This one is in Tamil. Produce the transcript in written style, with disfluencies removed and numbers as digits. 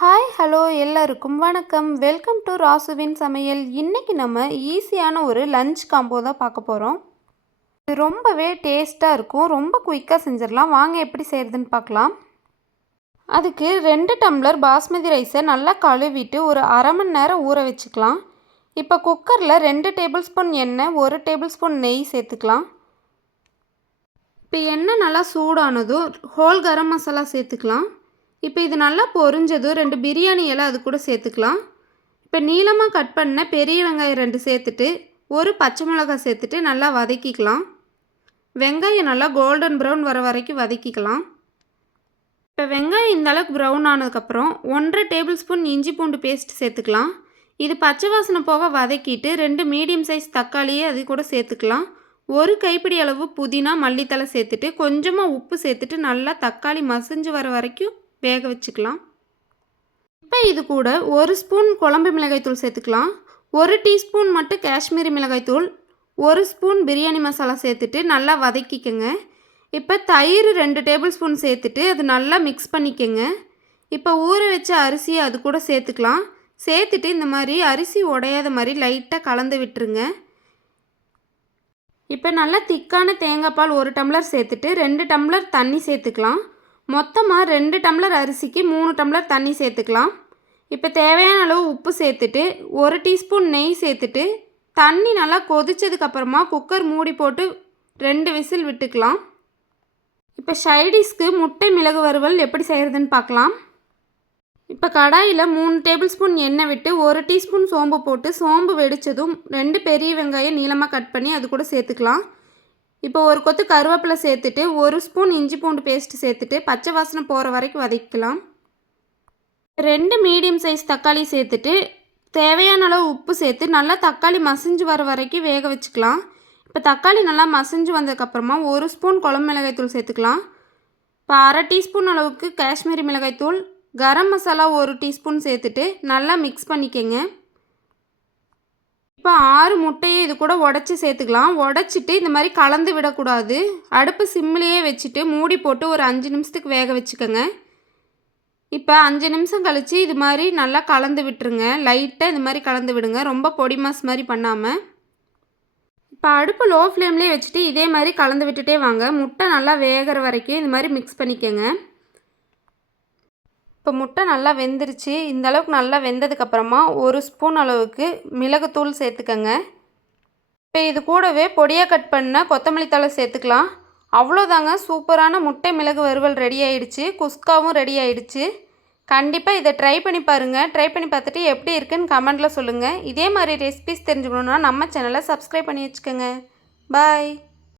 ஹாய் ஹலோ எல்லாருக்கும் வணக்கம். வெல்கம் டு ராசுவின் சமையல். இன்றைக்கி நம்ம ஈஸியான ஒரு லஞ்ச் காம்போ தான் பார்க்க போகிறோம். இது ரொம்பவே டேஸ்ட்டாக இருக்கும். ரொம்ப குயிக்காக செஞ்சிடலாம். வாங்க எப்படி செய்கிறதுன்னு பார்க்கலாம். அதுக்கு 2 டம்ளர் பாஸ்மதி ரைஸை நல்லா கழுவிட்டு ஒரு அரை மணி நேரம் ஊற வச்சுக்கலாம். இப்போ குக்கரில் 2 டேபிள் ஸ்பூன் எண்ணெய், 1 டேபிள் ஸ்பூன் நெய் சேர்த்துக்கலாம். இப்போ எண்ணெய் நல்லா சூடானதும் ஹோல் கரம் மசாலா சேர்த்துக்கலாம். இப்போ இது நல்லா பொரிஞ்சதும் 2 பிரியாணி இலை அது கூட சேர்த்துக்கலாம். இப்போ நீளமாக கட் பண்ண பெரிய வெங்காயம் 2 சேர்த்துட்டு ஒரு பச்சை மிளகாய் சேர்த்துட்டு நல்லா வதக்கிக்கலாம். வெங்காயம் நல்லா கோல்டன் ப்ரௌன் வர வரைக்கும் வதக்கிக்கலாம். இப்போ வெங்காயம் இந்த அளவுக்கு ப்ரௌன் ஆனதுக்கப்புறம் 1.5 டேபிள் ஸ்பூன் இஞ்சி பூண்டு பேஸ்ட் சேர்த்துக்கலாம். இது பச்சை வாசனை போக வதக்கிட்டு 2 மீடியம் சைஸ் தக்காளியே அது கூட சேர்த்துக்கலாம். ஒரு கைப்பிடி அளவு புதினா மல்லித்தலை சேர்த்துட்டு கொஞ்சமாக உப்பு சேர்த்துட்டு நல்லா தக்காளி மசிஞ்சு வர வரைக்கும் வேக வச்சுக்கலாம். இப்போ இது கூட 1 ஸ்பூன் குழம்பு மிளகாய்த்தூள் சேர்த்துக்கலாம். 1 டீஸ்பூன் மட்டும் காஷ்மீரி மிளகாய்த்தூள், 1 ஸ்பூன் பிரியாணி மசாலா சேர்த்துட்டு நல்லா வதக்கிக்கங்க. இப்போ தயிர் 2 டேபிள் ஸ்பூன் சேர்த்துட்டு அது நல்லா மிக்ஸ் பண்ணிக்கங்க. இப்போ ஊற வச்ச அரிசியை அது கூட சேர்த்துக்கலாம். சேர்த்துட்டு இந்த மாதிரி அரிசி உடையாத மாதிரி லைட்டாக கலந்து விட்டுருங்க. இப்போ நல்லா திக்கான தேங்காய் பால் 1 டம்ளர் சேர்த்துட்டு 2 டம்ளர் தண்ணி சேர்த்துக்கலாம். மொத்தமாக 2 டம்ளர் அரிசிக்கு 3 டம்ளர் தண்ணி சேர்த்துக்கலாம். இப்போ தேவையான அளவு உப்பு சேர்த்துட்டு 1 டீஸ்பூன் நெய் சேர்த்துட்டு தண்ணி நல்லா கொதிச்சதுக்கப்புறமா குக்கர் மூடி போட்டு 2 விசில் விட்டுக்கலாம். இப்போ சைடிஷ்க்கு முட்டை மிளகு வறுவல் எப்படி செய்கிறதுன்னு பார்க்கலாம். இப்போ கடாயில் 3 டேபிள் ஸ்பூன் எண்ணெய் விட்டு 1 டீஸ்பூன் சோம்பு போட்டு சோம்பு வெடித்ததும் 2 பெரிய வெங்காயம் நீளமாக கட் பண்ணி அது கூட சேர்த்துக்கலாம். இப்போ ஒரு கொத்து கருவேப்பிலை சேர்த்துட்டு 1 ஸ்பூன் இஞ்சி பூண்டு பேஸ்ட் சேர்த்துட்டு பச்சை வாசனை போகிற வரைக்கும் வதக்கிக்கலாம். 2 மீடியம் சைஸ் தக்காளி சேர்த்துட்டு தேவையான அளவு உப்பு சேர்த்து நல்லா தக்காளி மசிஞ்சு வர வரைக்கும் வேக வச்சுக்கலாம். இப்போ தக்காளி நல்லா மசிஞ்சு வந்ததுக்கப்புறமா 1 ஸ்பூன் குழம்பு மிளகாய்த்தூள் சேர்த்துக்கலாம். இப்போ அரை டீஸ்பூன் அளவுக்கு காஷ்மீரி மிளகாய்த்தூள், கரம் மசாலா 1 டீஸ்பூன் சேர்த்துட்டு நல்லா மிக்ஸ் பண்ணிக்கங்க. இப்போ 6 முட்டையை இது கூட உடச்சி சேர்த்துக்கலாம். உடச்சிட்டு இந்த மாதிரி கலந்து விடக்கூடாது. அடுப்பு சிம்மிலேயே வச்சுட்டு மூடி போட்டு ஒரு 5 நிமிஷத்துக்கு வேக வச்சுக்கோங்க. இப்போ 5 நிமிஷம் கழித்து இது மாதிரி நல்லா கலந்து விட்டுருங்க. லைட்டாக இது மாதிரி கலந்து விடுங்க, ரொம்ப பொடி மாஸ் மாதிரி பண்ணாமல். இப்போ அடுப்பு லோ ஃப்ளேம்லேயே வச்சுட்டு இதே மாதிரி கலந்து விட்டுட்டே வாங்க. முட்டை நல்லா வேகிற வரைக்கும் இது மாதிரி மிக்ஸ் பண்ணிக்கோங்க. இப்போ முட்டை நல்லா வெந்துருச்சு. இந்த அளவுக்கு நல்லா வெந்ததுக்கப்புறமா 1 ஸ்பூன் அளவுக்கு மிளகுத்தூள் சேர்த்துக்கங்க. இப்போ இது கூடவே பொடியாக கட் பண்ண கொத்தமல்லி தழை சேர்த்துக்கலாம். அவ்வளோதாங்க, சூப்பரான முட்டை மிளகு வறுவல் ரெடி ஆகிடுச்சு. குஸ்காவும் ரெடி ஆகிடுச்சு. கண்டிப்பாக இதை ட்ரை பண்ணி பாருங்கள். ட்ரை பண்ணி பார்த்துட்டு எப்படி இருக்குன்னு கமெண்ட்டில் சொல்லுங்கள். இதே மாதிரி ரெசிபிஸ் தெரிஞ்சுக்கணுன்னா நம்ம சேனலை சப்ஸ்கிரைப் பண்ணி வச்சுக்கோங்க. பாய்.